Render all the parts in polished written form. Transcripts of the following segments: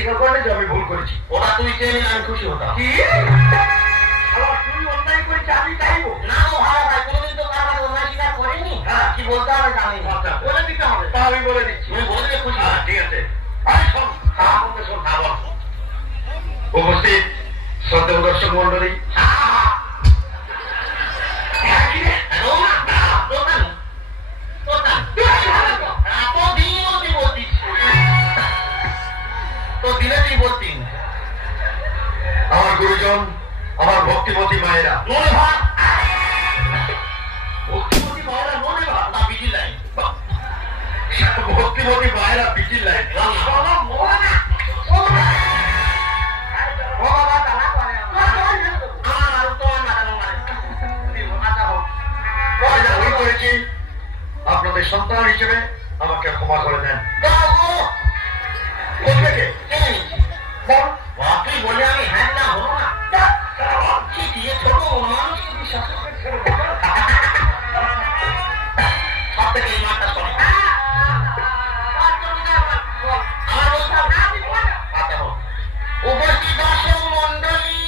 স্বীকার করলে যে আমি ভুল করেছি। ওটা তুই চেনে আমি খুশি হতাম। কি তুই অন্যায় করেছি আমি চাইবো না ও ভালো ভাই, কোনোদিন তো কারণ অন্যায় স্বীকার করিনি। হ্যাঁ কি বলতে হবে জানি না, বলে দিতে হবে। তা আমি বলে দিচ্ছি। তুমি বলে দিলে খুশি। হ্যাঁ ঠিক আছে। আরে শোন, আমাকে শোন। উপস্থিত শ্রদ্ধেয় দর্শক মন্ডলী, আমার গুরুজন, আমার ভক্তিমতী মায়েরা, ভক্তিমতী মায়েরা মনে ভাব না বিজি লাইন ভক্তিমতী মায়েরা বিচির লাইন করেছি। আপনাদের সন্তান হিসেবে আমাকে ক্ষমা করে দেন। তুই বলে আমি হ্যাঁ না হলো না, ছোট মানুষকে বিশ্বাস সব থেকে এই মাঠটা শোনে। উপস্থিত দর্শক মন্ডলী,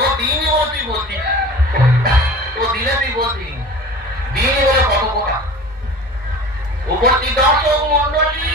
ও দিন তুই বলতি, ও দিনে তুই বলতি দিন বলে কত কথা। উপস্থিত দর্শক মন্ডলী,